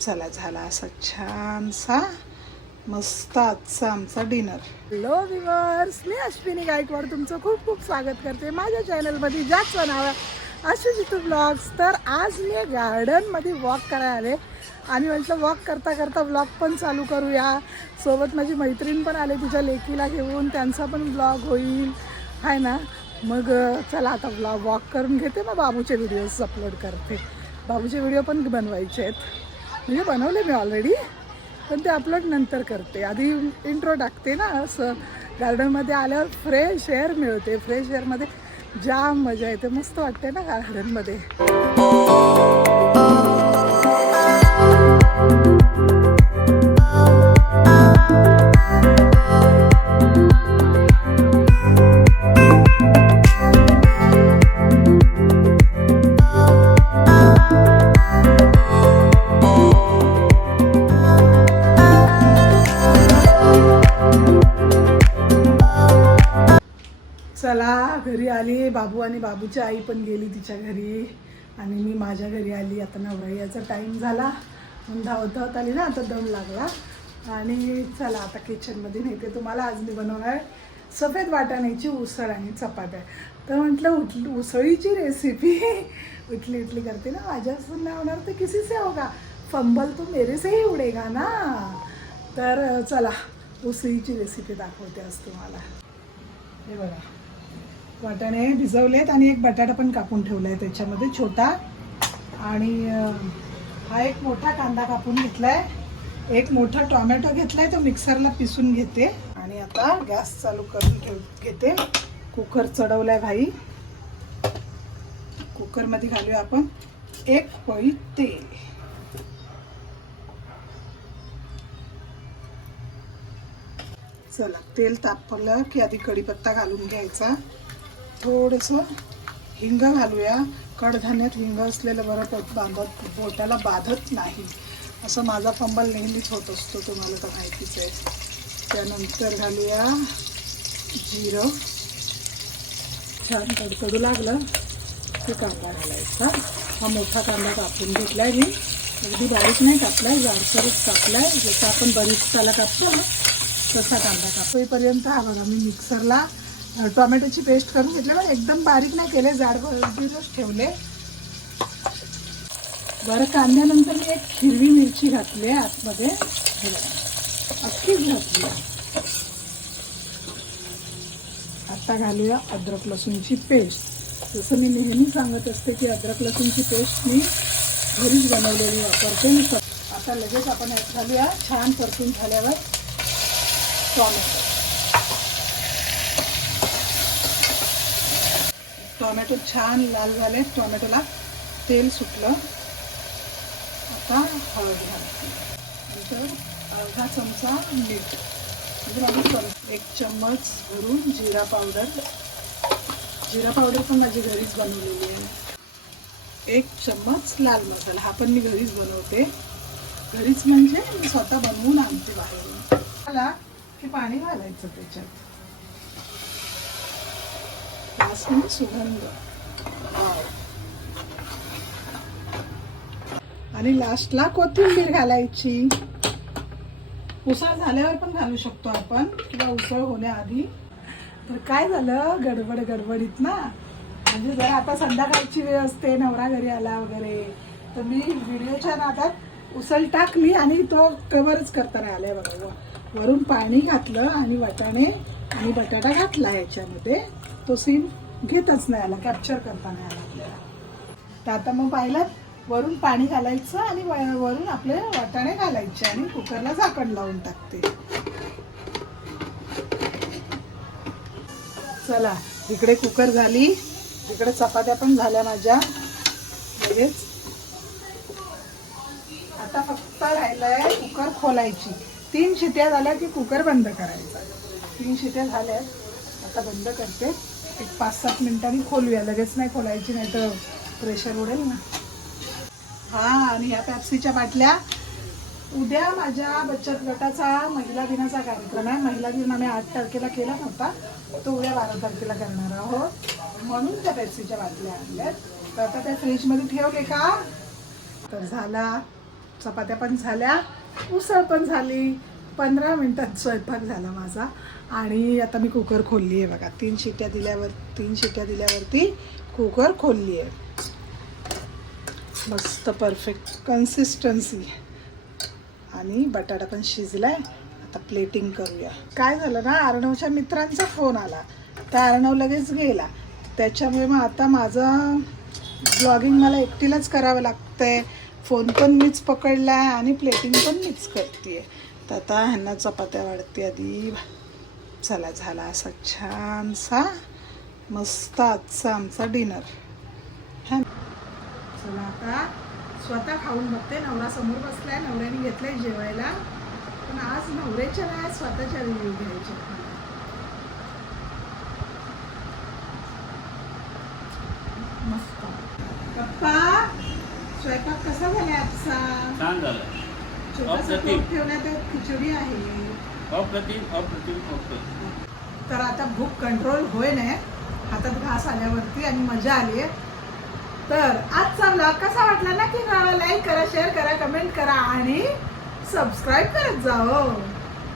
चला झाला असा छानसा मस्त आजचा आमचा डिनर. हॅलो विवर्स मी अश्विनी गायकवाड तुमचं खूप खूप स्वागत करते माझ्या चॅनलमध्ये ज्याचं नाव आहे अश्विजित ब्लॉग्स तर आज मी गार्डनमध्ये वॉक करायला आले. आणि म्हटलं वॉक करता करता ब्लॉग पण चालू करूया. सोबत माझी मैत्रीण पण आले तिच्या लेकीला घेऊन. त्यांचा पण ब्लॉग होईल. आहे ना? मग चला आता ब्लॉग वॉक करून घेते. मग बाबूचे व्हिडिओज अपलोड करते. बाबूचे व्हिडिओ पण बनवायचे आहेत. म्हणजे बनवले मी ऑलरेडी पण ते अपलोड नंतर करते. आधी इंट्रो टाकते ना असं. गार्डनमध्ये आल्यावर फ्रेश एअर मिळते. फ्रेश एअरमध्ये जाम मजा येते. मस्त वाटते ना गार्डनमध्ये चला घरी आली. बाबू आणि बाबूची आई पण गेली तिच्या घरी. आणि मी माझ्या घरी आली. आता नवरा याचा टाईम झाला. म्हणून धावत धावत आली ना आता दम लागला. आणि चला आता किचनमध्ये नेते. तुम्हाला आज मी बनवणार सफेद वाटाण्याची उसळ आणि चपात्या. तर म्हटलं उठली उसळीची रेसिपी उठली उठली करते ना. माझ्यापासून नाही होणार तर किसी से होगा? फंबल तो मेरे से ही उडेगा ना. तर चला उसळीची रेसिपी दाखवते आज तुम्हाला. हे बघा. वाटाणे भिजवलेत आणि एक बटाटा पण कापून ठेवला आहे त्याच्यामध्ये छोटा. आणि हा एक मोठा कांदा कापून घेतलाय. एक मोठा टोमॅटो घेतलाय तो मिक्सरला पिसून घेते. आणि आता गॅस चालू करून ठेव घेते. कुकर चढवलाय भाई. कुकरमध्ये घालूया आपण एक पळी तेल. चला तेल तापलं की आधी कढीपत्ता घालून घ्यायचा. थोडंसं हिंग घालूया. कडधान्यात हिंग असलेलं बरं पोट बांधत बोटाला बाधत नाही. असं माझा फंबल नेहमीच होत असतो तुम्हाला तर माहितीच आहे. त्यानंतर घालूया जिरं. छान कडकडू लागलं. की कांदा घालायचा. हा मोठा कांदा कापून घेतला आहे मी. अगदी बारीक नाही कापला आहे जाडसरच कापला आहे जसं आपण बरीचसाला कापतो ना तसा कांदा कापोईपर्यंत हा बघा मी मिक्सरला टोमॅटोची पेस्ट करून घेतली. पण एकदम बारीक नाही केले जाड दिवस ठेवले. बरं कांद्यानंतर मी एक हिरवी मिरची घातली आहे आतमध्ये. अख्खीच घातली आता घालूया अद्रक लसूणची पेस्ट. जसं मी नेहमी सांगत असते की अद्रक लसूणची पेस्ट मी घरीच बनवलेली वापरते. मी आता लगेच आपण घालूया छान परतून झाल्यावर टॉमॅटो. टोमॅटो छान लाल झाले. टोमॅटोला तेल सुटलं. आता हळद घालते. नंतर अर्धा चमचा मीठ. म्हणजे माझी चम एक चम्मच भरून जिरा पावडर. जिरा पावडर पण माझी घरीच बनवलेली आहे. एक चम्मच लाल मसाला. हा पण मी घरीच बनवते. घरीच म्हणजे मी स्वतः बनवून आणते बाहेरून. मला की पाणी घालायचं त्याच्यात. लास्ट सुगंध आणि लास्टला कोथिंबीर घालायची. उसळ झाल्यावर पण घालू शकतो आपण किंवा उसळ होण्याआधी. तर काय झालं? गडबड गडबडीत ना. म्हणजे जर आता संध्याकाळची वेळ असते नवरा घरी आला वगैरे. तर मी व्हिडिओच्या नादात उसळ टाकली आणि तो कवरच करता आलाय बघा. वरून पाणी घातलं आणि वाटाणे आणि बटाटा घातला याच्यामध्ये. तो सीन घेतच नाही आला कॅप्चर करता नाही आला आपल्याला. तर आता मग पाहिलं वरून पाणी घालायचं आणि वरून आपले वाटाणे घालायचे आणि कुकरला झाकण लावून टाकते. चला इकडे कुकर झाली. इकडे चपात्या पण झाल्या माझ्या. लगेच. आता फक्त राहिलंय कुकर खोलायची. तीन शिट्या झाल्या की कुकर बंद करायचा. तीन शिट्या आहेत. आता बंद करते. एक पाच सात मिनिटांनी खोलूया. लगेच नाही खोलायची नाही तर प्रेशर उडेल ना. हा आणि ह्या पॅप्सीच्या बाटल्या. उद्या माझ्या बचत गटाचा महिला दिनाचा कार्यक्रम आहे. महिला दिन आम्ही आठ तारखेला केला नव्हता. तो उद्या बारा तारखेला करणार आहोत. म्हणून त्या पॅप्सीच्या बाटल्या आणल्यात. तर आता त्या फ्रीजमध्ये ठेवले का? तर झाला. चपात्या पण झाल्या. उसळ पण झाली. पंधरा मिनटात स्वयंपाक झाला माझा. आणि आता मी कुकर खोलली आहे बघा. तीन शिट्ट्या दिल्यावर तीन शिट्ट्या दिल्यावरती कुकर खोलली आहे. मस्त परफेक्ट कन्सिस्टन्सी आणि बटाटा पण शिजलाय. आता प्लेटिंग करूया. काय झालं ना अर्णवच्या मित्रांचा फोन आला. तर अर्णव लगेच गेला. त्याच्यामुळे मग आता माझं ब्लॉगिंग मला एकटीलाच करावं लागतंय. फोन पण मीच पकडला आहे आणि प्लेटिंग पण मीच करते आहे तर आता ह्यांना चपात्या वाढते आधी चला झाला असा छानसा मस्त आजचा आमचा डिनर. हा. चला आता स्वतः खाऊन बघते नवरा समोर बसलाय नवऱ्याने घेतलंय जेवायला. पण आज नवऱ्याच्या नाही स्वतःच्या रिव्ह्यू घ्यायचे मस्त. पप्पा स्वयंपाक कसा झालाय आजचा? छान झालं छोटासा ठेवण्यात खिचडी आहे. अप्रतिम अप्रतिम अप्रतिम. तर आता भूक कंट्रोल होय नाही. हातात घास आल्यावरती आणि मजा आली तर आजचा ब्लॉग कसा वाटला ना की लाईक करा शेअर करा कमेंट करा आणि सबस्क्राईब करत जा हो